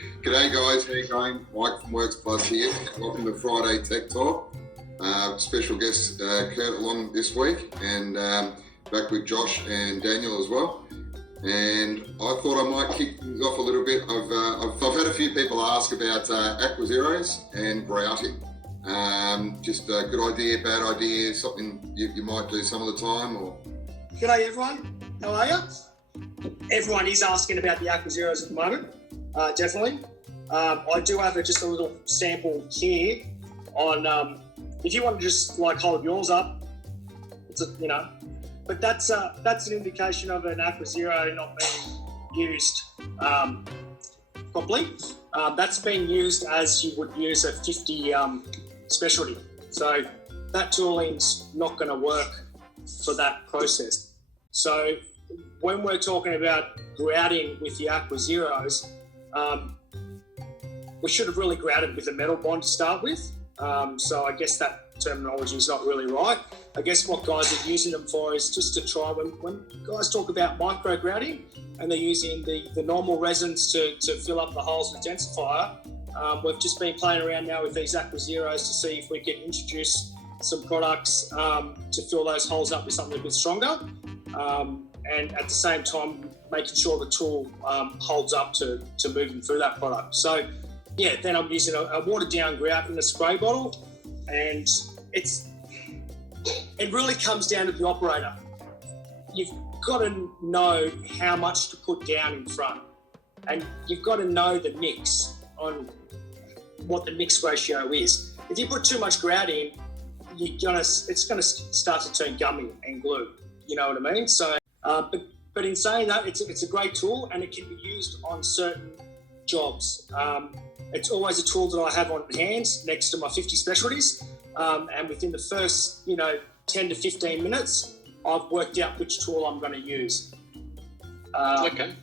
G'day guys, how you going? Mike from Works Plus here. Welcome to Friday Tech Talk. Special guest Kurt along this week, and back with Josh and Daniel as well. And I thought I might kick things off a little bit. I've had a few people ask about AquaZeros and grouting. Just a good idea, bad idea, something you might do some of the time, or... G'day everyone, how are you? Everyone is asking about the AquaZeros at the moment, definitely. I do have just a little sample here on, if you want to just like hold yours up, but that's an indication of an AquaZero not being used properly. That's being used as you would use a 50 specialty. So that tooling's not going to work for that process. So when we're talking about grouting with the AquaZeros, we should have really grouted with a metal bond to start with. So I guess that terminology is not really right. I guess what guys are using them for is just to try, when guys talk about micro grouting and they're using the normal resins to fill up the holes with densifier, we've just been playing around now with these AquaZeros to see if we can introduce some products to fill those holes up with something a bit stronger. And at the same time, making sure the tool holds up to moving through that product. So, yeah, then I'm using a watered down grout in a spray bottle, and it really comes down to the operator. You've got to know how much to put down in front, and you've got to know the mix on what the mix ratio is. If you put too much grout in, it's gonna start to turn gummy and glue. You know what I mean? So, but in saying that, it's a great tool and it can be used on certain jobs. It's always a tool that I have on hand next to my 50 specialties, and within the first 10 to 15 minutes, I've worked out which tool I'm going to use. Okay.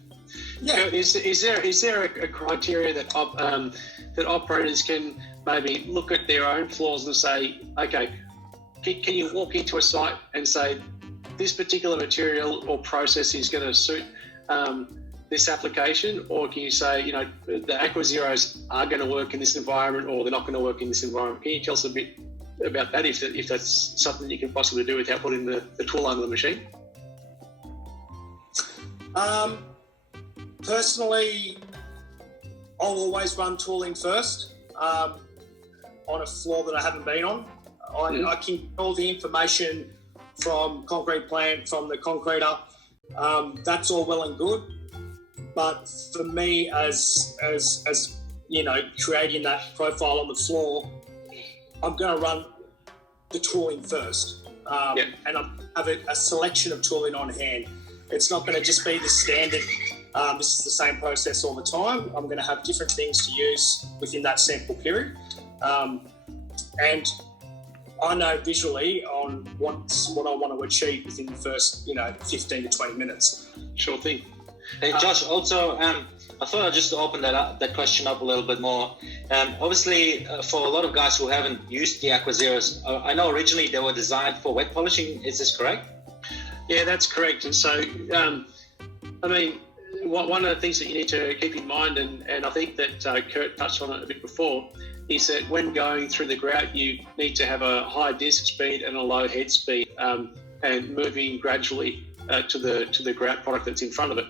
Yeah. Is there a criteria that operators can maybe look at their own flaws and say, okay, can you walk into a site and say, this particular material or process is going to suit this application? Or can you say, the AquaZeros are going to work in this environment or they're not going to work in this environment? Can you tell us a bit about that, if that's something you can possibly do without putting the tool under the machine? Personally, I'll always run tooling first on a floor that I haven't been on. I can get all the information from concrete plant, from the concreter. That's all well and good, but for me, as creating that profile on the floor, I'm going to run the tooling first, and I have a selection of tooling on hand. It's not going to just be the standard. This is the same process all the time. I'm going to have different things to use within that sample period, and I know visually on what I want to achieve within the first 15 to 20 minutes. Sure thing. Hey Josh, also I thought I'd just open that question up a little bit more. Obviously, for a lot of guys who haven't used the AquaZeros, I know originally they were designed for wet polishing. Is this correct? Yeah, that's correct. And so, one of the things that you need to keep in mind, and I think that Kurt touched on it a bit before, is that when going through the grout, you need to have a high disc speed and a low head speed, and moving gradually to the grout product that's in front of it.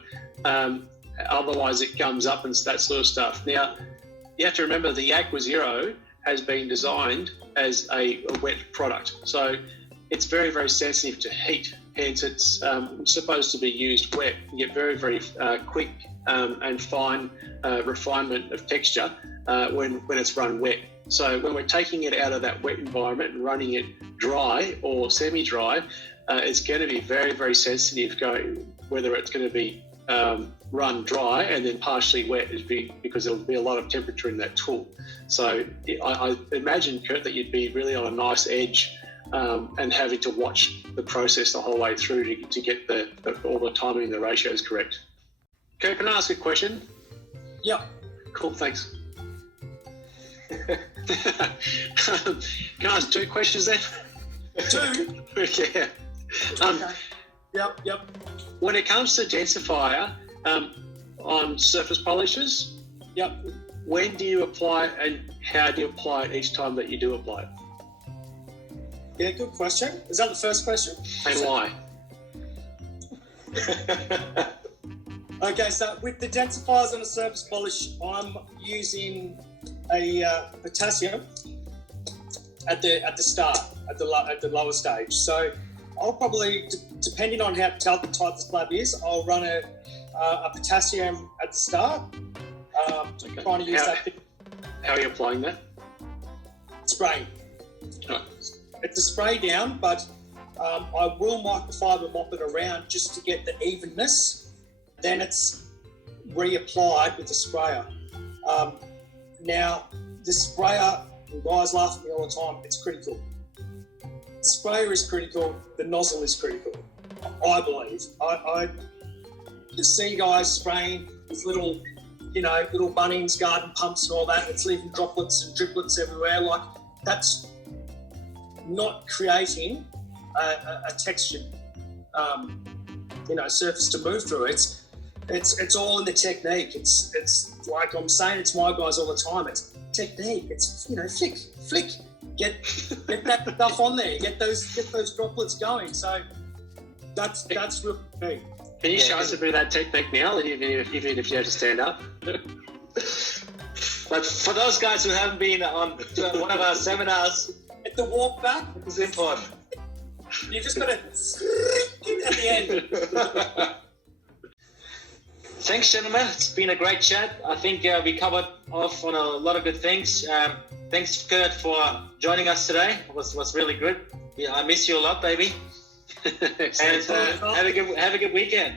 Otherwise, it gums up and that sort of stuff. Now, you have to remember the AquaZero has been designed as a wet product, so it's very, very sensitive to heat. Hence, it's supposed to be used wet. You get very, very quick and fine refinement of texture when it's run wet. So when we're taking it out of that wet environment and running it dry or semi-dry, it's going to be very, very sensitive whether it's going to be run dry and then partially wet, because there'll be a lot of temperature in that tool. So I imagine, Kurt, that you'd be really on a nice edge and having to watch the process the whole way through to get all the timing and the ratios correct. Kurt, can I ask a question? Yeah. Cool, thanks. Can I ask 2 questions then? 2? Yeah. Okay. Yep. When it comes to densifier on surface polishers, Yep. When do you apply it, and how do you apply it each time that you do apply it? Yeah, good question. Is that the first question? And why? Okay, so with the densifiers and the surface polish, I'm using a potassium at the start, at the lower stage. So I'll probably, depending on how tight the slab is, I'll run a potassium at the start. Okay. Trying to use How are you applying that? spray. Oh. It's a spray down, but I will microfiber mop it around just to get the evenness. Then it's reapplied with the sprayer. Now, the sprayer, guys laugh at me all the time, it's critical. The sprayer is critical, the nozzle is critical, I believe. I see guys spraying with little Bunnings garden pumps and all that. It's leaving droplets and driplets everywhere. Like, that's not creating a textured, surface to move through. It's all in the technique. It's like I'm saying it to my guys all the time. It's technique. It's flick, get that stuff on there. Get those droplets going. So that's real key. Can you show us a bit of that technique now, even if you have to stand up? But for those guys who haven't been on one of our seminars, At the walk back, it's important. you just got to at the end. Thanks, gentlemen. It's been a great chat. I think we covered off on a lot of good things. Thanks, Kurt, for joining us today. It was really good. Yeah, I miss you a lot, baby. And have a good weekend.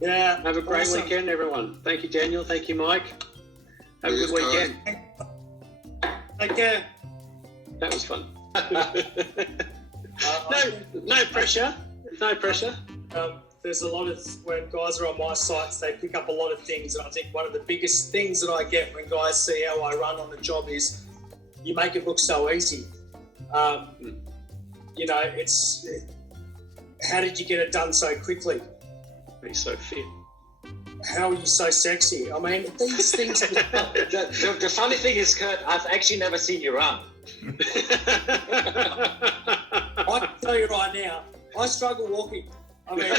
Yeah. Have a great awesome. weekend, everyone. Thank you, Daniel. Thank you, Mike. Have a Cheers, good weekend. Take care. That was fun. No pressure. No pressure. There's a lot of, when guys are on my sites, they pick up a lot of things, and I think one of the biggest things that I get when guys see how I run on the job is you make it look so easy. It's how did you get it done so quickly? He's so fit. How are you so sexy? I mean, these things. The funny thing is, Kurt, I've actually never seen you run. I can tell you right now, I struggle walking. I mean.